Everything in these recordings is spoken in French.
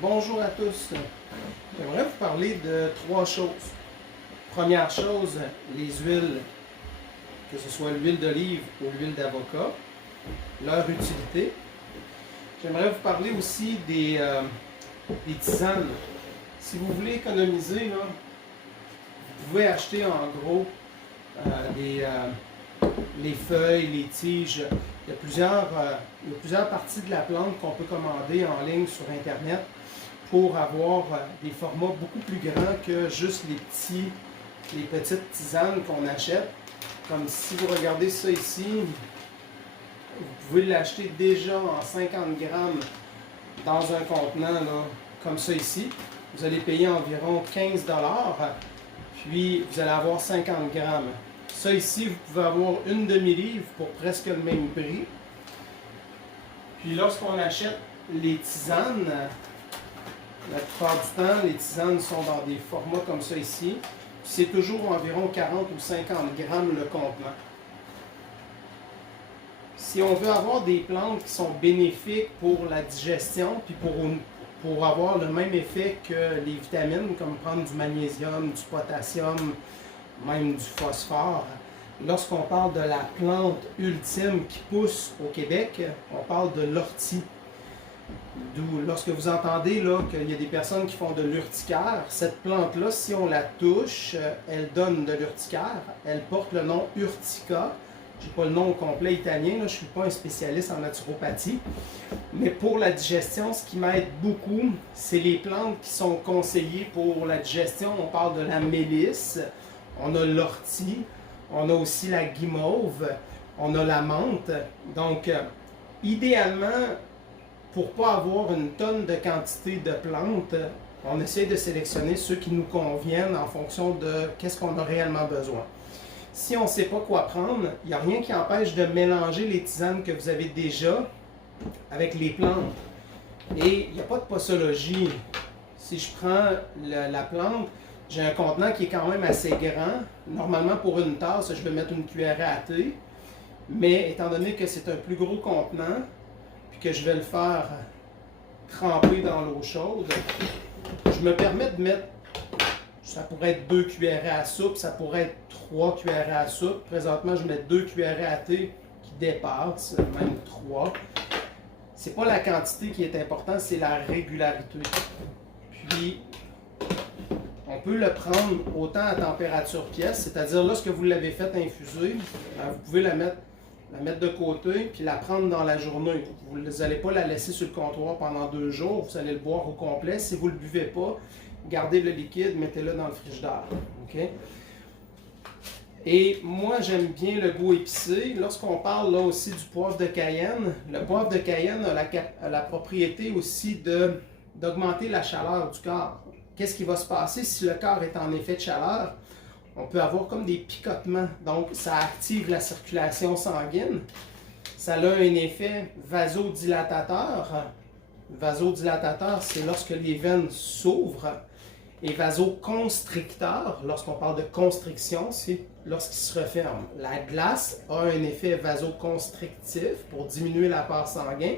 Bonjour à tous. J'aimerais vous parler de trois choses. Première chose, les huiles, que ce soit l'huile d'olive ou l'huile d'avocat, leur utilité. J'aimerais vous parler aussi des tisanes. Si vous voulez économiser, là, vous pouvez acheter en gros les feuilles, les tiges. Il y a plusieurs parties de la plante qu'on peut commander en ligne sur Internet pour avoir des formats beaucoup plus grands que juste les petites tisanes qu'on achète. Comme si vous regardez ça ici, vous pouvez l'acheter déjà en 50 grammes dans un contenant là, comme ça ici. Vous allez payer environ 15 $, puis vous allez avoir 50 grammes. Ça ici, vous pouvez avoir une demi-livre pour presque le même prix. Puis lorsqu'on achète les tisanes, la plupart du temps, les tisanes sont dans des formats comme ça ici. C'est toujours environ 40 ou 50 grammes le contenant. Si on veut avoir des plantes qui sont bénéfiques pour la digestion, puis pour avoir le même effet que les vitamines, comme prendre du magnésium, du potassium, même du phosphore, lorsqu'on parle de la plante ultime qui pousse au Québec, on parle de l'ortie. D'où, lorsque vous entendez là, qu'il y a des personnes qui font de l'urticaire, cette plante-là, si on la touche, elle donne de l'urticaire. Elle porte le nom Urtica. Je n'ai pas le nom au complet italien, là, je ne suis pas un spécialiste en naturopathie. Mais pour la digestion, ce qui m'aide beaucoup, c'est les plantes qui sont conseillées pour la digestion. On parle de la mélisse, on a l'ortie, on a aussi la guimauve, on a la menthe. Donc, idéalement, pour ne pas avoir une tonne de quantité de plantes, on essaie de sélectionner ceux qui nous conviennent en fonction de qu'est-ce qu'on a réellement besoin. Si on ne sait pas quoi prendre, il n'y a rien qui empêche de mélanger les tisanes que vous avez déjà avec les plantes. Et il n'y a pas de posologie. Si je prends la plante, j'ai un contenant qui est quand même assez grand. Normalement, pour une tasse, je vais mettre une cuillerée à thé. Mais étant donné que c'est un plus gros contenant, que je vais le faire tremper dans l'eau chaude, je me permets de mettre, ça pourrait être 2 cuillerées à soupe, ça pourrait être 3 cuillerées à soupe. Présentement, je mets 2 cuillerées à thé qui dépassent, même 3. C'est pas la quantité qui est importante, c'est la régularité. Puis, on peut le prendre autant à température pièce, c'est-à-dire lorsque vous l'avez fait infuser, vous pouvez la mettre de côté, puis la prendre dans la journée. Vous n'allez pas la laisser sur le comptoir pendant 2 jours, vous allez le boire au complet. Si vous ne le buvez pas, gardez le liquide, mettez-le dans le frigidaire. Okay? Et moi, j'aime bien le goût épicé. Lorsqu'on parle là aussi du poivre de Cayenne, le poivre de Cayenne a la propriété aussi d'augmenter la chaleur du corps. Qu'est-ce qui va se passer si le corps est en effet de chaleur? On peut avoir comme des picotements, donc ça active la circulation sanguine. Ça a un effet vasodilatateur. Vasodilatateur, c'est lorsque les veines s'ouvrent. Et vasoconstricteur, lorsqu'on parle de constriction, c'est lorsqu'il se referme. La glace a un effet vasoconstrictif pour diminuer l'apport sanguin.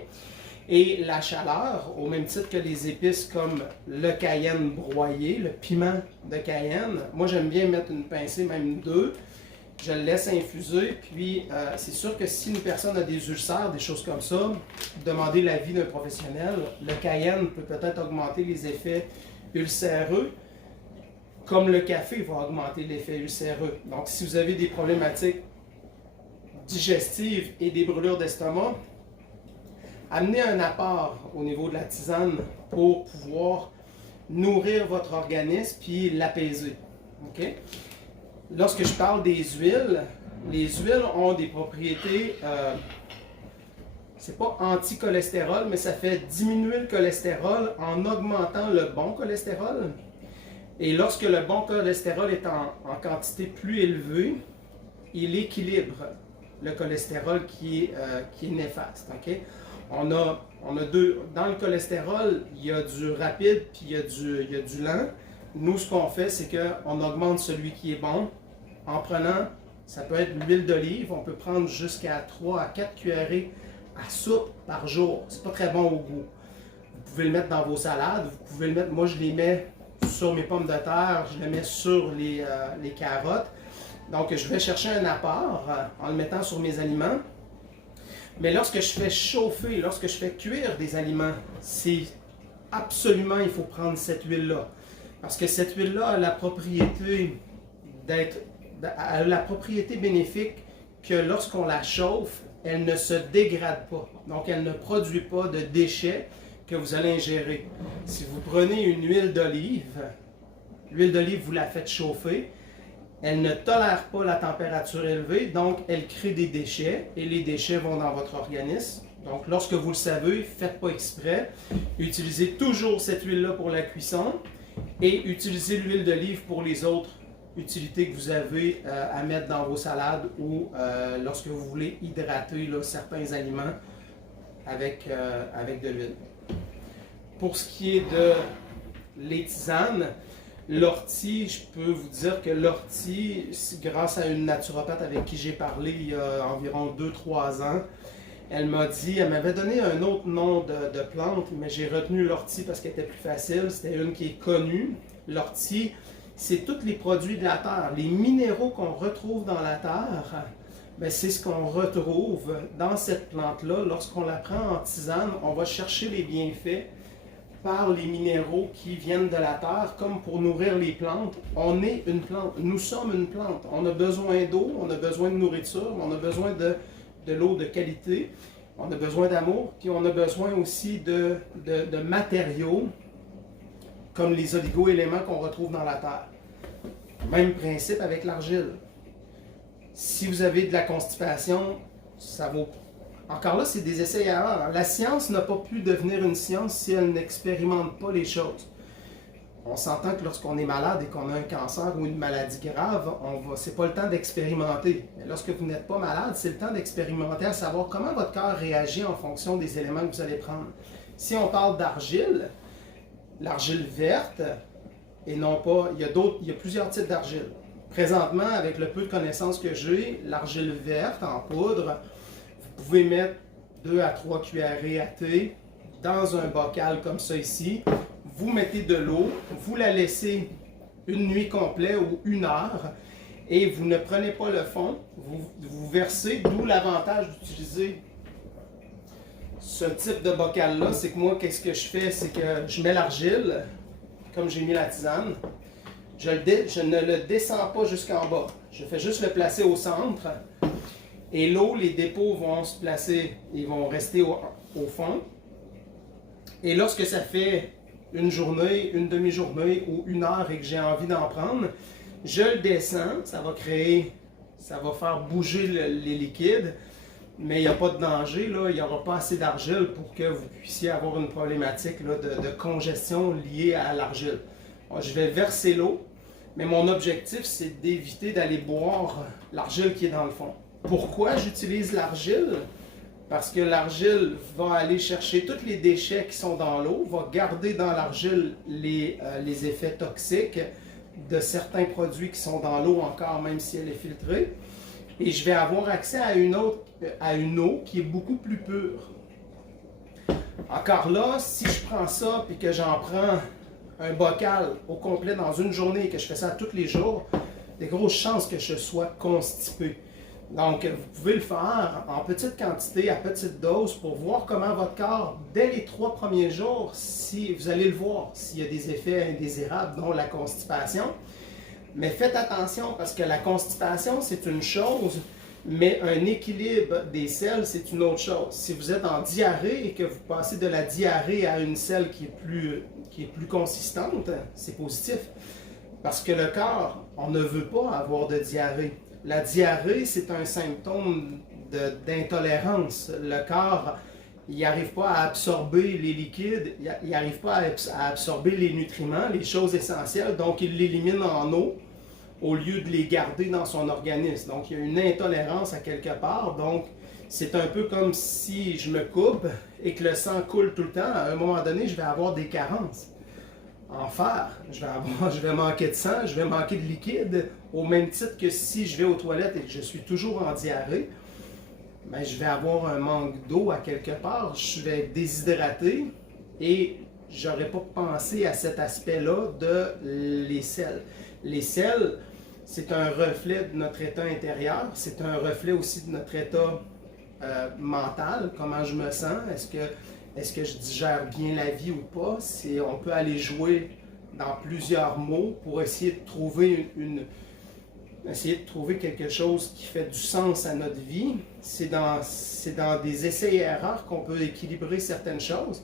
Et la chaleur, au même titre que les épices comme le cayenne broyé, le piment de Cayenne, moi j'aime bien mettre une pincée, même 2. Je le laisse infuser, puis c'est sûr que si une personne a des ulcères, des choses comme ça, demandez l'avis d'un professionnel. Le cayenne peut peut-être augmenter les effets ulcéreux, comme le café va augmenter l'effet ulcéreux. Donc si vous avez des problématiques digestives et des brûlures d'estomac, amenez un apport au niveau de la tisane pour pouvoir nourrir votre organisme puis l'apaiser. Okay? Lorsque je parle des huiles, les huiles ont des propriétés, c'est pas anti-cholestérol, mais ça fait diminuer le cholestérol en augmentant le bon cholestérol. Et lorsque le bon cholestérol est en quantité plus élevée, il équilibre le cholestérol qui est néfaste. Okay? On a dans le cholestérol, il y a du rapide puis il y a du lent. Nous, ce qu'on fait, c'est qu'on augmente celui qui est bon en prenant, ça peut être l'huile d'olive, on peut prendre jusqu'à 3 à 4 cuillerées à soupe par jour. C'est pas très bon au goût. Vous pouvez le mettre dans vos salades, vous pouvez le mettre, moi je les mets sur mes pommes de terre, je les mets sur les carottes. Donc je vais chercher un apport en le mettant sur mes aliments. Mais lorsque je fais chauffer, lorsque je fais cuire des aliments, c'est absolument, il faut prendre cette huile-là. Parce que cette huile-là a la propriété a la propriété bénéfique que lorsqu'on la chauffe, elle ne se dégrade pas. Donc elle ne produit pas de déchets que vous allez ingérer. Si vous prenez une huile d'olive, vous la faites chauffer, elle ne tolère pas la température élevée, donc elle crée des déchets et les déchets vont dans votre organisme. Donc lorsque vous le savez, faites pas exprès. Utilisez toujours cette huile-là pour la cuisson et utilisez l'huile d'olive pour les autres utilités que vous avez à mettre dans vos salades ou lorsque vous voulez hydrater là, certains aliments avec de l'huile. Pour ce qui est de les tisanes, l'ortie, je peux vous dire que l'ortie, grâce à une naturopathe avec qui j'ai parlé il y a environ 2-3 ans, elle m'avait donné un autre nom de plante, mais j'ai retenu l'ortie parce qu'elle était plus facile. C'était une qui est connue. L'ortie, c'est tous les produits de la terre. Les minéraux qu'on retrouve dans la terre, ben c'est ce qu'on retrouve dans cette plante-là. Lorsqu'on la prend en tisane, on va chercher les bienfaits par les minéraux qui viennent de la terre, comme pour nourrir les plantes. On est une plante, nous sommes une plante. On a besoin d'eau, on a besoin de nourriture, on a besoin de l'eau de qualité, on a besoin d'amour, puis on a besoin aussi de matériaux comme les oligo-éléments qu'on retrouve dans la terre. Même principe avec l'argile. Si vous avez de la constipation, ça vaut. Encore là, c'est des essais et erreurs. La science n'a pas pu devenir une science si elle n'expérimente pas les choses. On s'entend que lorsqu'on est malade et qu'on a un cancer ou une maladie grave, c'est pas le temps d'expérimenter. Mais lorsque vous n'êtes pas malade, c'est le temps d'expérimenter à savoir comment votre corps réagit en fonction des éléments que vous allez prendre. Si on parle d'argile, l'argile verte, et non pas, il y a plusieurs types d'argile. Présentement, avec le peu de connaissances que j'ai, l'argile verte en poudre, vous pouvez mettre 2 à 3 cuillerées à thé dans un bocal comme ça ici. Vous mettez de l'eau, vous la laissez une nuit complète ou 1 heure et vous ne prenez pas le fond, vous versez, d'où l'avantage d'utiliser ce type de bocal-là. C'est que moi, qu'est-ce que je fais? C'est que je mets l'argile, comme j'ai mis la tisane, je ne le descends pas jusqu'en bas. Je fais juste le placer au centre. Et l'eau, les dépôts vont se placer, ils vont rester au fond. Et lorsque ça fait une journée, une demi-journée ou 1 heure et que j'ai envie d'en prendre, je le descends, ça va faire bouger les liquides, mais il n'y a pas de danger, là, il n'y aura pas assez d'argile pour que vous puissiez avoir une problématique là, de congestion liée à l'argile. Je vais verser l'eau, mais mon objectif, c'est d'éviter d'aller boire l'argile qui est dans le fond. Pourquoi j'utilise l'argile? Parce que l'argile va aller chercher tous les déchets qui sont dans l'eau, va garder dans l'argile les effets toxiques de certains produits qui sont dans l'eau encore, même si elle est filtrée. Et je vais avoir accès à une eau qui est beaucoup plus pure. Encore là, si je prends ça et que j'en prends un bocal au complet dans une journée et que je fais ça tous les jours, il y a de grosses chances que je sois constipé. Donc, vous pouvez le faire en petite quantité, à petite dose, pour voir comment votre corps, dès les 3 premiers jours, si vous allez le voir, s'il y a des effets indésirables, dont la constipation. Mais faites attention, parce que la constipation, c'est une chose, mais un équilibre des selles, c'est une autre chose. Si vous êtes en diarrhée et que vous passez de la diarrhée à une selle qui est plus consistante, c'est positif. Parce que le corps, on ne veut pas avoir de diarrhée. La diarrhée, c'est un symptôme d'intolérance. Le corps, il n'arrive pas à absorber les liquides, il n'arrive pas à absorber les nutriments, les choses essentielles, donc il l'élimine en eau au lieu de les garder dans son organisme. Donc il y a une intolérance à quelque part, donc c'est un peu comme si je me coupe et que le sang coule tout le temps. À un moment donné, je vais avoir des carences en fer. Je vais manquer de sang, je vais manquer de liquide, au même titre que si je vais aux toilettes et que je suis toujours en diarrhée, ben, je vais avoir un manque d'eau à quelque part, je vais être déshydraté et j'aurais pas pensé à cet aspect-là de les selles. Les selles, c'est un reflet de notre état intérieur, c'est un reflet aussi de notre état mental, comment je me sens, est-ce que je digère bien la vie ou pas. On peut aller jouer dans plusieurs mots pour essayer de trouver quelque chose qui fait du sens à notre vie. C'est dans des essais et erreurs qu'on peut équilibrer certaines choses.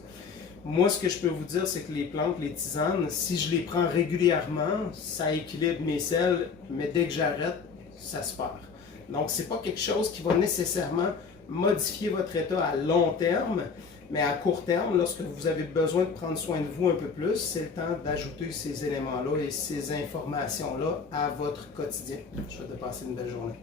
Moi, ce que je peux vous dire, c'est que les plantes, les tisanes, si je les prends régulièrement, ça équilibre mes selles, mais dès que j'arrête, ça se perd. Donc, c'est pas quelque chose qui va nécessairement modifier votre état à long terme, mais à court terme, lorsque vous avez besoin de prendre soin de vous un peu plus, c'est le temps d'ajouter ces éléments-là et ces informations-là à votre quotidien. Je vous souhaite de passer une belle journée.